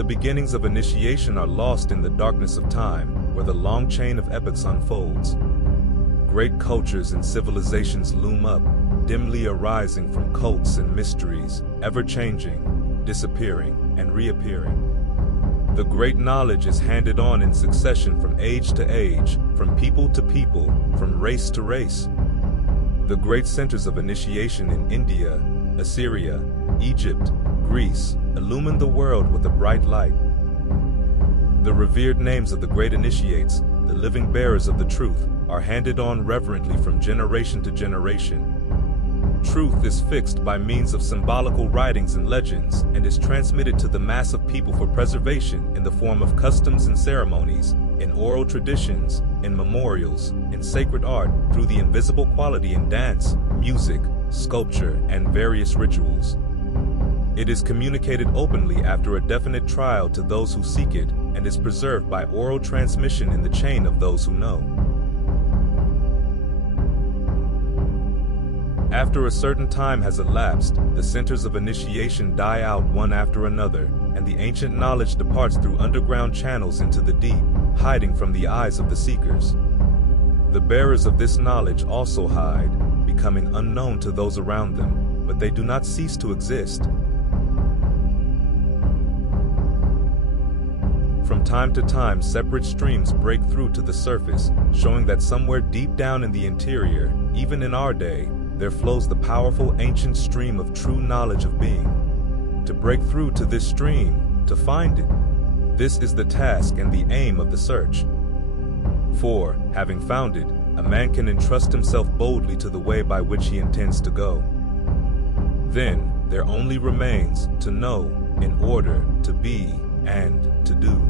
The beginnings of initiation are lost in the darkness of time, where the long chain of epochs unfolds. Great cultures and civilizations loom up, dimly arising from cults and mysteries, ever-changing, disappearing, and reappearing. The great knowledge is handed on in succession from age to age, from people to people, from race to race. The great centers of initiation in India, Assyria, Egypt, Greece, illumine the world with a bright light. The revered names of the great initiates, the living bearers of the truth, are handed on reverently from generation to generation. Truth is fixed by means of symbolical writings and legends, and is transmitted to the mass of people for preservation in the form of customs and ceremonies, in oral traditions, in memorials, in sacred art, through the invisible quality in dance, music, sculpture, and various rituals. It is communicated openly after a definite trial to those who seek it, and is preserved by oral transmission in the chain of those who know. After a certain time has elapsed, the centers of initiation die out one after another, and the ancient knowledge departs through underground channels into the deep, hiding from the eyes of the seekers. The bearers of this knowledge also hide, becoming unknown to those around them, but they do not cease to exist. From time to time, separate streams break through to the surface, showing that somewhere deep down in the interior, even in our day, there flows the powerful ancient stream of true knowledge of being. To break through to this stream, to find it, this is the task and the aim of the search. For, having found it, a man can entrust himself boldly to the way by which he intends to go. Then, there only remains to know in order to be and to do.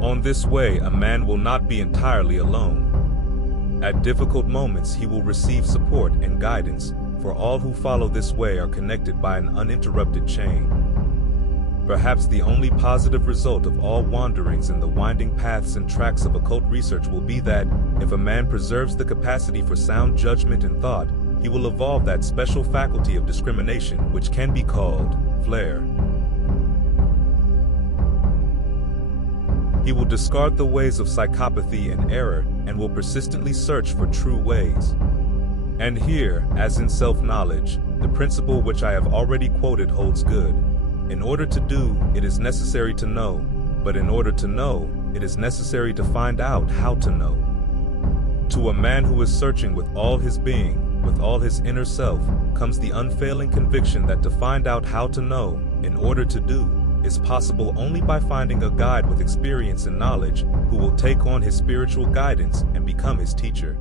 On this way, a man will not be entirely alone. At difficult moments, he will receive support and guidance, for all who follow this way are connected by an uninterrupted chain. Perhaps the only positive result of all wanderings in the winding paths and tracks of occult research will be that, if a man preserves the capacity for sound judgment and thought, he will evolve that special faculty of discrimination which can be called flair. He will discard the ways of psychopathy and error and will persistently search for true ways. And here, as in self-knowledge, the principle which I have already quoted holds good. In order to do, it is necessary to know, but in order to know, it is necessary to find out how to know. To a man who is searching with all his being, with all his inner self, comes the unfailing conviction that to find out how to know, in order to do, is possible only by finding a guide with experience and knowledge who will take on his spiritual guidance and become his teacher.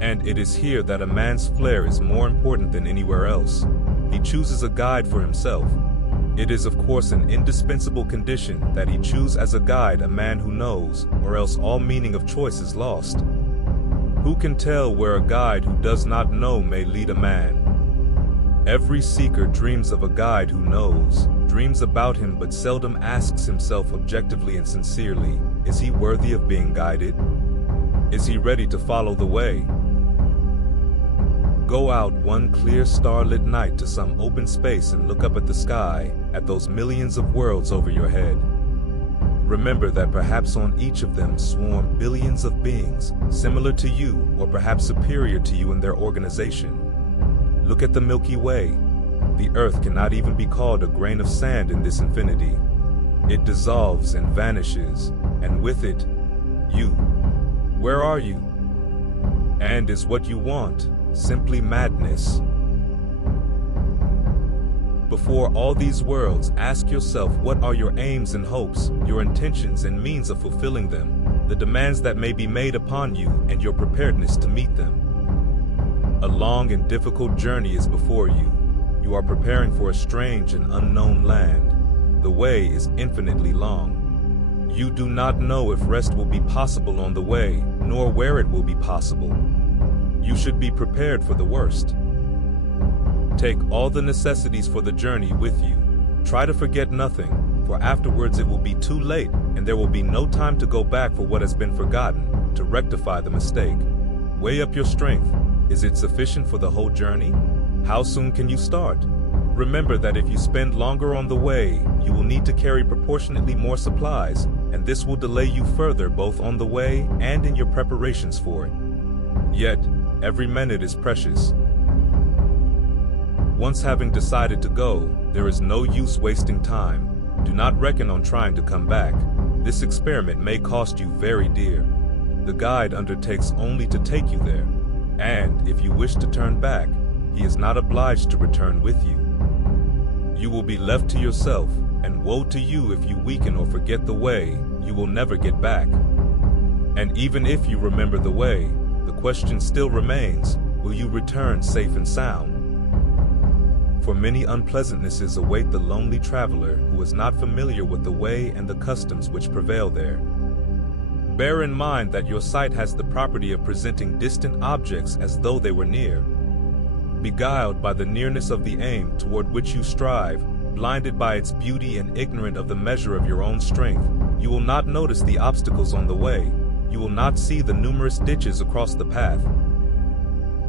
And it is here that a man's flair is more important than anywhere else. He chooses a guide for himself. It is of course an indispensable condition that he choose as a guide a man who knows, or else all meaning of choice is lost. Who can tell where a guide who does not know may lead a man? Every seeker dreams of a guide who knows, dreams about him but seldom asks himself objectively and sincerely, is he worthy of being guided? Is he ready to follow the way? Go out one clear starlit night to some open space and look up at the sky, at those millions of worlds over your head. Remember that perhaps on each of them swarm billions of beings, similar to you or perhaps superior to you in their organization. Look at the Milky Way. The Earth cannot even be called a grain of sand in this infinity. It dissolves and vanishes, and with it, you. Where are you? And is what you want simply madness? Before all these worlds, ask yourself what are your aims and hopes, your intentions and means of fulfilling them, the demands that may be made upon you, and your preparedness to meet them. A long and difficult journey is before you. You are preparing for a strange and unknown land. The way is infinitely long. You do not know if rest will be possible on the way, nor where it will be possible. You should be prepared for the worst. Take all the necessities for the journey with you. Try to forget nothing, for afterwards it will be too late, and there will be no time to go back for what has been forgotten, to rectify the mistake. Weigh up your strength. Is it sufficient for the whole journey? How soon can you start? Remember that if you spend longer on the way, you will need to carry proportionately more supplies, and this will delay you further both on the way and in your preparations for it. Yet, every minute is precious. Once having decided to go, there is no use wasting time. Do not reckon on trying to come back. This experiment may cost you very dear. The guide undertakes only to take you there, and if you wish to turn back, he is not obliged to return with you. You will be left to yourself, and woe to you if you weaken or forget the way, you will never get back. And even if you remember the way, the question still remains, will you return safe and sound? For many unpleasantnesses await the lonely traveler who is not familiar with the way and the customs which prevail there. Bear in mind that your sight has the property of presenting distant objects as though they were near. Beguiled by the nearness of the aim toward which you strive, blinded by its beauty and ignorant of the measure of your own strength, you will not notice the obstacles on the way. You will not see the numerous ditches across the path.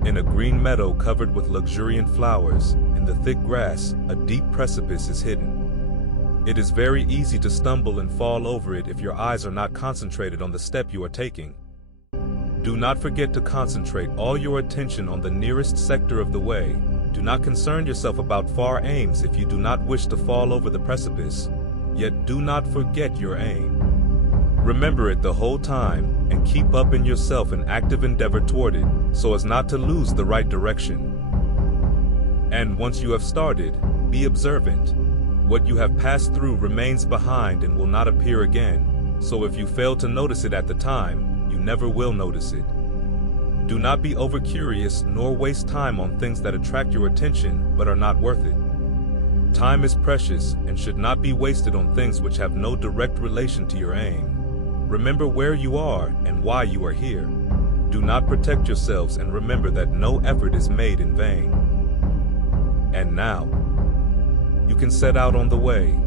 In a green meadow covered with luxuriant flowers, in the thick grass, a deep precipice is hidden. It is very easy to stumble and fall over it if your eyes are not concentrated on the step you are taking. Do not forget to concentrate all your attention on the nearest sector of the way. Do not concern yourself about far aims if you do not wish to fall over the precipice. Yet do not forget your aim. Remember it the whole time, and keep up in yourself an active endeavor toward it, so as not to lose the right direction. And once you have started, be observant. What you have passed through remains behind and will not appear again, so if you fail to notice it at the time, you never will notice it. Do not be over-curious nor waste time on things that attract your attention but are not worth it. Time is precious and should not be wasted on things which have no direct relation to your aim. Remember where you are and why you are here. Do not protect yourselves and remember that no effort is made in vain. And now, you can set out on the way.